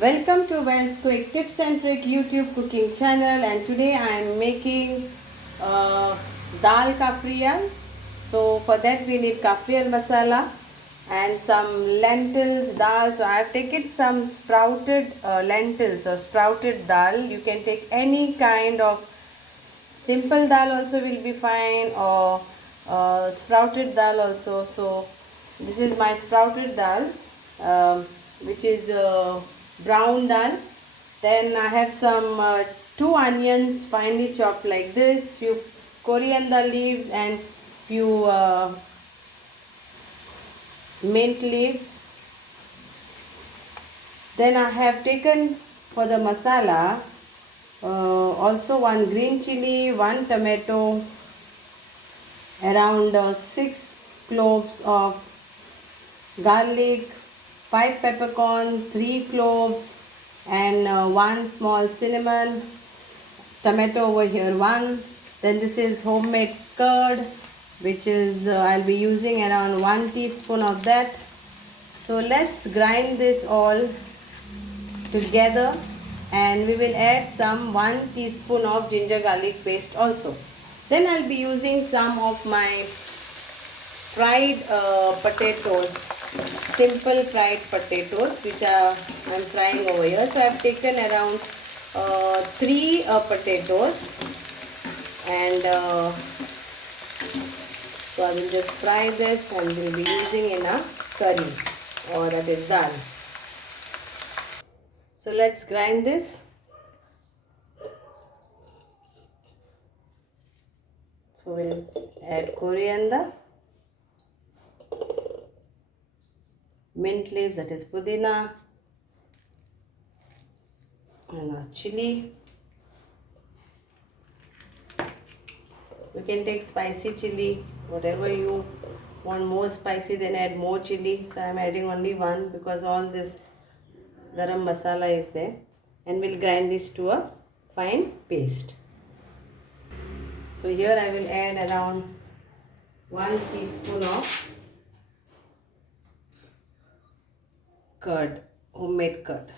Welcome to Wells Quick Tips and Trick YouTube cooking channel, and today I am making uh, Dal Cafreal. So for that we need Cafreal Masala and some lentils dal. So I have taken some sprouted lentils or sprouted dal. You can take any kind of simple dal also will be fine, or sprouted dal also. So this is my sprouted dal, which is brown dal. Then I have some two onions finely chopped like this, few coriander leaves and few mint leaves. Then I have taken for the masala also one green chili, one tomato, around 6 cloves of garlic, 5 peppercorn, 3 cloves, and 1 small cinnamon, tomato over here 1. Then this is homemade curd, which is I'll be using around 1 teaspoon of that. So let's grind this all together, and we will add some 1 teaspoon of ginger garlic paste also. Then I'll be using some of my fried potatoes, simple fried potatoes, which I'm frying over here. So I've taken around 3 potatoes, and so I will just fry this and we'll be using in a curry, or that is dal. So let's grind this. So we'll add coriander, mint leaves, that is pudina, and our chili. You can take spicy chili, whatever you want more spicy, then add more chili. So I am adding only 1 because all this garam masala is there, and we'll grind this to a fine paste. So here I will add around 1 teaspoon of curd, homemade curd.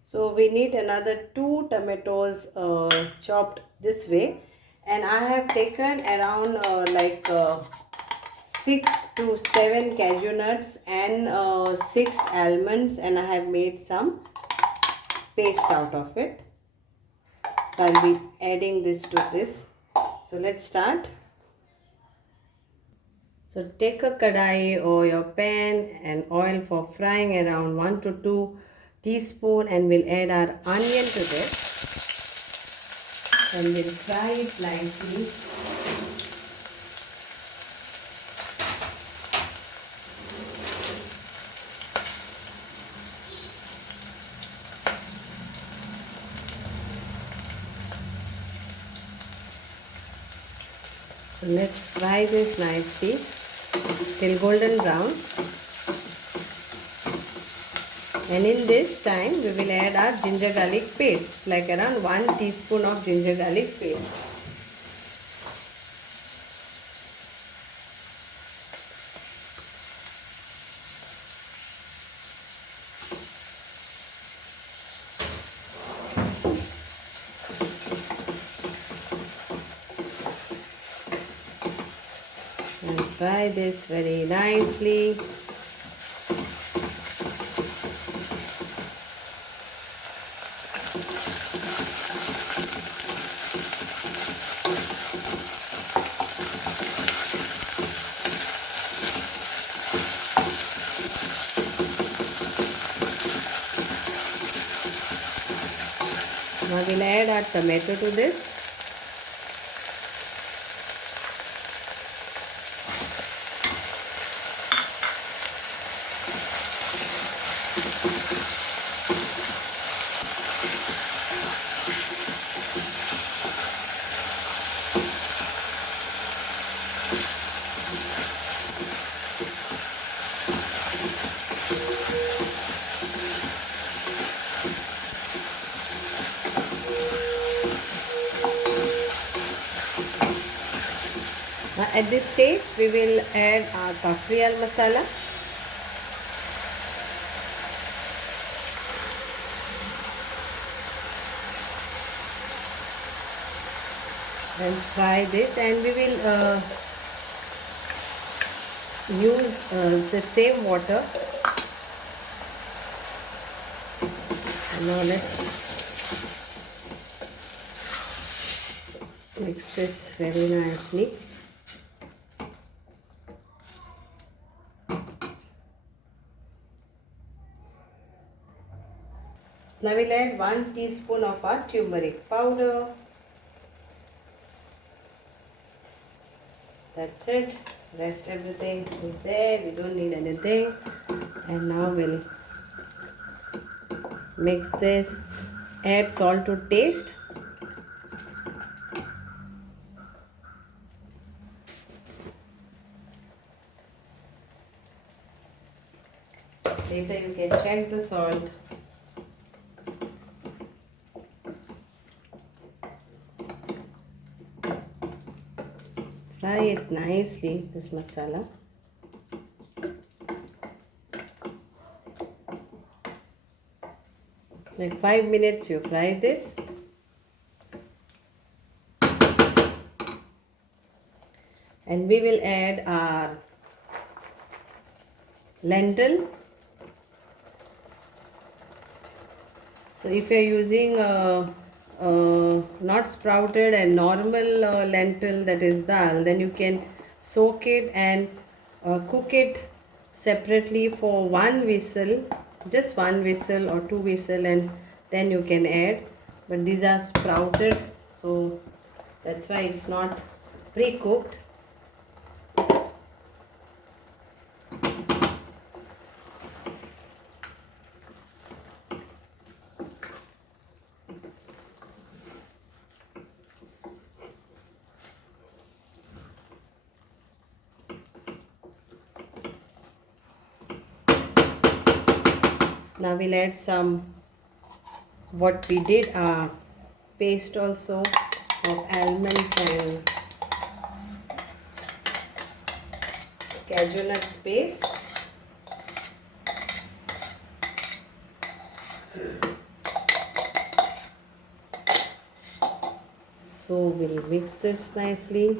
So we need another 2 tomatoes chopped this way, and I have taken around 6 to 7 cashew nuts and 6 almonds, and I have made some paste out of it. So I'll be adding this to this. So let's start. So take a kadai or your pan and oil for frying around 1 to 2 teaspoon, and we'll add our onion to this, and we'll fry it lightly. So let's fry this nicely till golden brown. And in this time we will add our ginger garlic paste, like around 1 teaspoon of ginger garlic paste. And fry this very nicely. Now we'll add our tomato to this. At this stage, we will add our Cafreal Masala. And fry this, and we will use the same water. Now let's mix this very nicely. Now we'll add 1 teaspoon of our turmeric powder. That's it. Rest everything is there. We don't need anything. And now we'll mix this. Add salt to taste. Later you can check the salt. Fry it nicely, this masala. Like 5 minutes you fry this. And we will add our lentil. So if you are using not sprouted and normal lentil, that is dal, then you can soak it and cook it separately for 1 whistle, just 1 whistle or 2 whistle, and then you can add. But these are sprouted, so that's why it's not pre-cooked. Now we'll add some what we did paste also of almonds and cashew nuts paste. So we'll mix this nicely.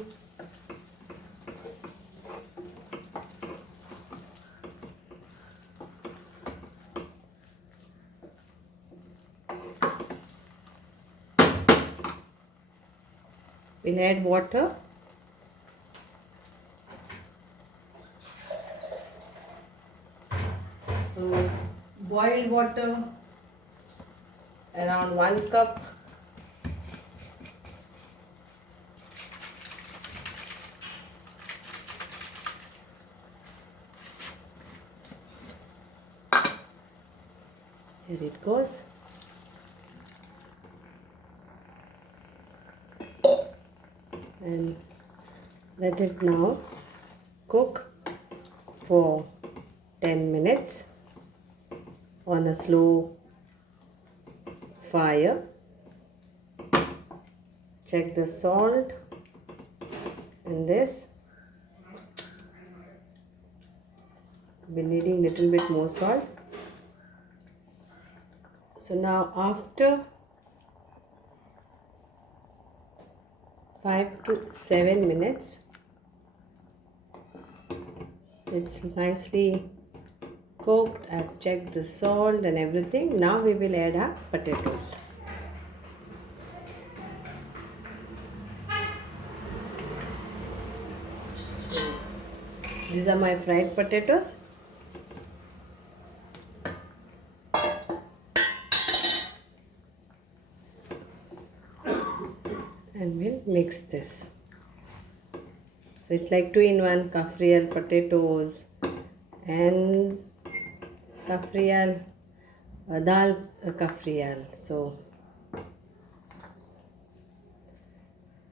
We'll add water. So boiled water, around 1 cup. Here it goes. And let it now cook for 10 minutes on a slow fire. Check the salt in this. We're needing little bit more salt. So now after 5 to 7 minutes, it's nicely cooked. I've checked the salt and everything. Now we will add our potatoes. So these are my fried potatoes. And we'll mix this. So it's like 2-in-1 Cafreal potatoes and Cafreal Dal Cafreal. So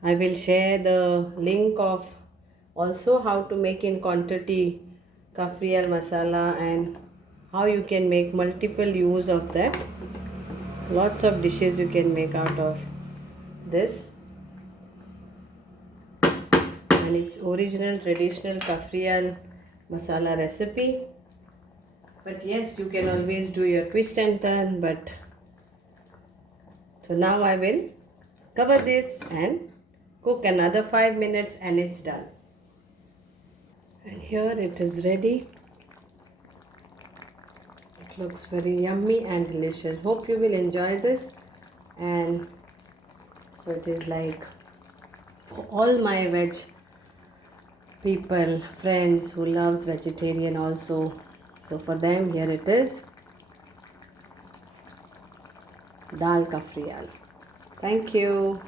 I will share the link of also how to make in quantity Cafreal Masala and how you can make multiple use of that. Lots of dishes you can make out of this. And and it's original traditional Cafreal Masala recipe. But yes, you can always do your twist and turn. But so now I will cover this and cook another 5 minutes and it's done. And here it is ready. It looks very yummy and delicious. Hope you will enjoy this. And so it is like for all my veg people, friends who loves vegetarian also. So for them, here it is, Dal Cafreal. Thank you.